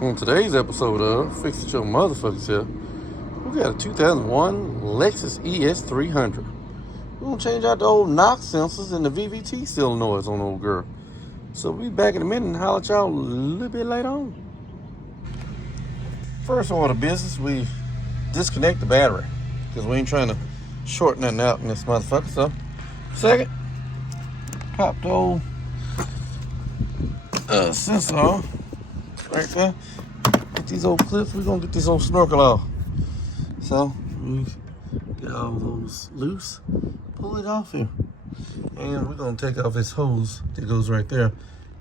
On today's episode of Fix It Your Motherfucking Self, we got a 2001 Lexus ES300. We're gonna change out the old knock sensors and the VVT solenoids on the old girl. So we'll be back in a minute and holler at y'all a little bit later on. First order of business, we disconnect the battery because we ain't trying to short nothing out in this motherfucker. So, second, pop the old sensor on right there. Get these old clips. We're gonna get this old snorkel off. So we get all those loose, pull it off here, and we're gonna take off this hose that goes right there,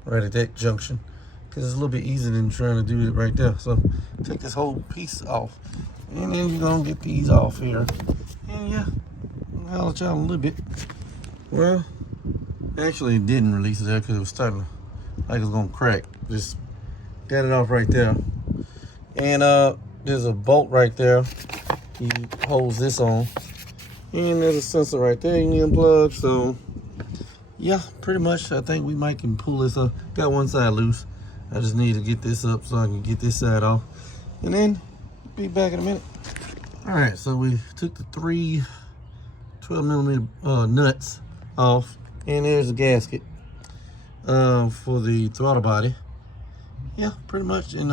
right at that junction, because it's a little bit easier than trying to do it right there. So take this whole piece off, and then you're gonna get these off here. And yeah, I'll holler at y'all a little bit. Well, actually it didn't release it there because it was starting to, like it was gonna crack. Just got it off right there. And there's a bolt right there. You hold this on. And there's a sensor right there you can unplug. So yeah, pretty much I think we might can pull this up. Got one side loose. I just need to get this up so I can get this side off. And then be back in a minute. Alright, so we took the three 12mm nuts off. And there's a gasket for the throttle body. Yeah, pretty much. And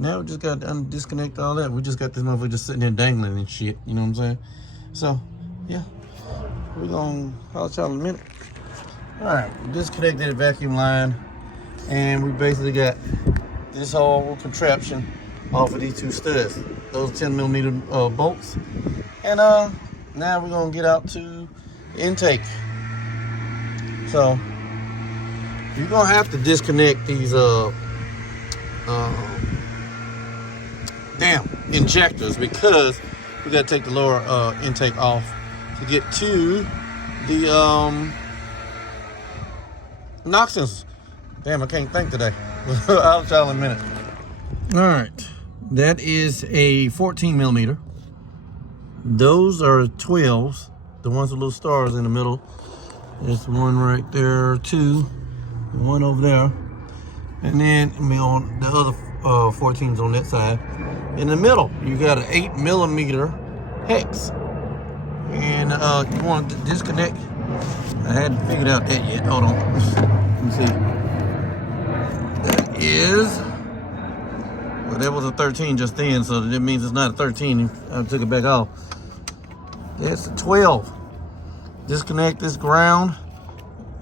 now we just got to disconnect all that. We just got this motherfucker just sitting there dangling and shit. You know what I'm saying? So, yeah. We're going to holler at y'all in a minute. Alright, we disconnected the vacuum line. And we basically got this whole contraption off of these two studs. Those 10mm bolts. And now we're going to get out to the intake. So, you're going to have to disconnect these injectors, because we got to take the lower intake off to get to the knock sensors. Damn, I can't think today. I'll tell you in a minute. All right, that is a 14mm. Those are 12s, the ones with little stars in the middle. There's one right there, two, one over there, and then on the other 14s on that side. In the middle, you got an 8mm hex, and you want to disconnect. I hadn't figured out that yet. Hold on, let me see. That is, well, that was a 13 just then, so that means it's not a 13. I took it back off. That's a 12. Disconnect this ground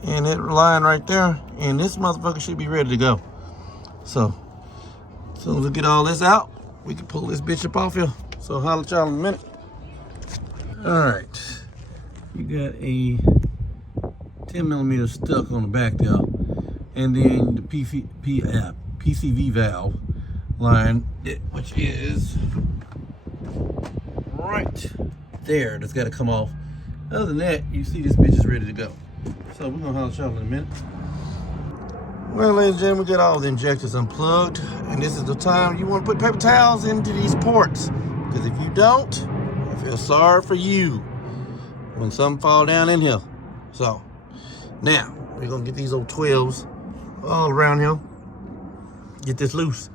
and that line right there, and this motherfucker should be ready to go. So, as soon as we get all this out, we can pull this bitch up off here. So, holler at y'all in a minute. Alright, you got a 10mm stuck on the back there, and then the PCV valve line, which is right there, that's got to come off. Other than that, you see this bitch is ready to go. So we're gonna holler at y'all in a minute. Well, ladies and gentlemen, we got all the injectors unplugged, and this is the time you want to put paper towels into these ports, because if you don't, I feel sorry for you when something fall down in here. So now we're gonna get these old 12s all around here. Get this loose.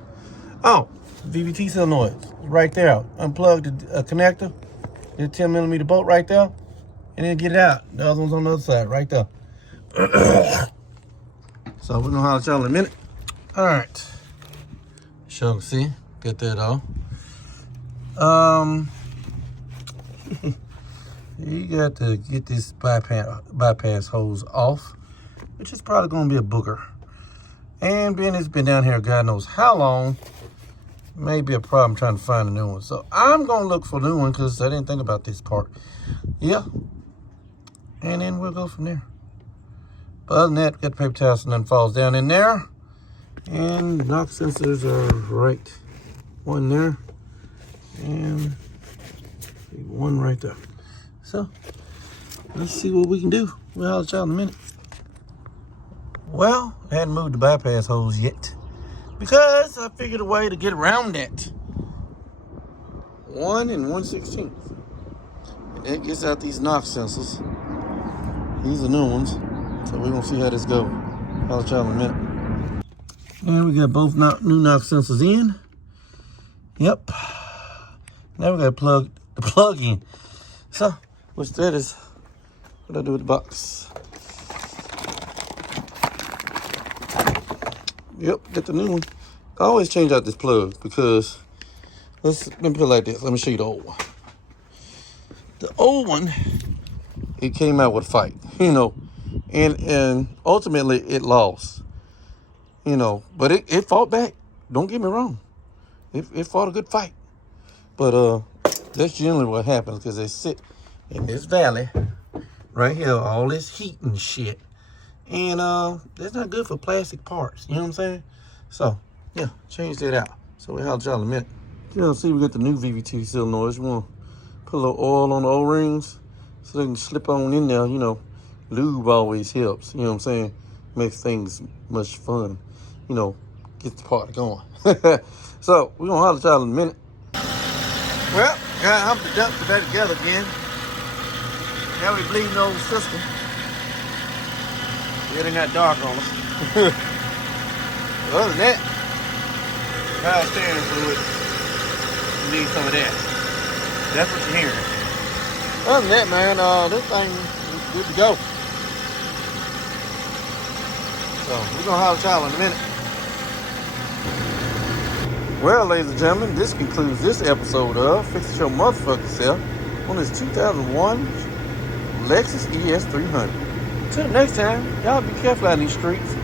Oh, VVT solenoid right there. Unplug the connector, the 10mm bolt right there, and then get it out. The other one's on the other side, right there. So we're gonna holler at y'all in a minute. All right. Y'all can see, get that off. You got to get this bypass hose off, which is probably gonna be a booger. And being it's been down here, God knows how long, may be a problem trying to find a new one. So I'm gonna look for a new one because I didn't think about this part. Yeah. And then we'll go from there. But other than that, we got the paper towel so nothing falls down in there. And knock sensors are right. One there. And one right there. So, let's see what we can do. We'll holler at y'all in a minute. Well, I hadn't moved the bypass hose yet, because I figured a way to get around that. 1 1/16. And that gets out these knock sensors. These are new ones. So we're gonna see how this goes. I'll try in a minute. And we got both new knock sensors in. Yep. Now we got to plug in. So, which that is what I do with the box. Yep, get the new one. I always change out this plug because let me put it like this. Let me show you the old one. The old one, it came out with a fight, you know, and ultimately it lost, you know, but it fought back. Don't get me wrong. It fought a good fight. But that's generally what happens because they sit in this valley right here, all this heat and shit. And that's not good for plastic parts. You know what I'm saying? So, yeah, change that out. So we'll have y'all in a minute. You know, see, we got the new VVT solenoids. You want to put a little oil on the O-rings so they can slip on in there. You know, lube always helps. You know what I'm saying? Makes things much fun. You know, get the party going. So, we're going to holler at y'all in a minute. Well, got humped the dump back together again. Now we bleeding the old system. It ain't that dark on us. Other than that, power steering fluid, you need some of that. That's what you're hearing. Other than that, man, this thing is good to go. So we're gonna holler at y'all in a minute. Well, ladies and gentlemen, this concludes this episode of Fix It Your Motherfucking Self on this 2001 Lexus ES300. Till next time, y'all be careful out in these streets.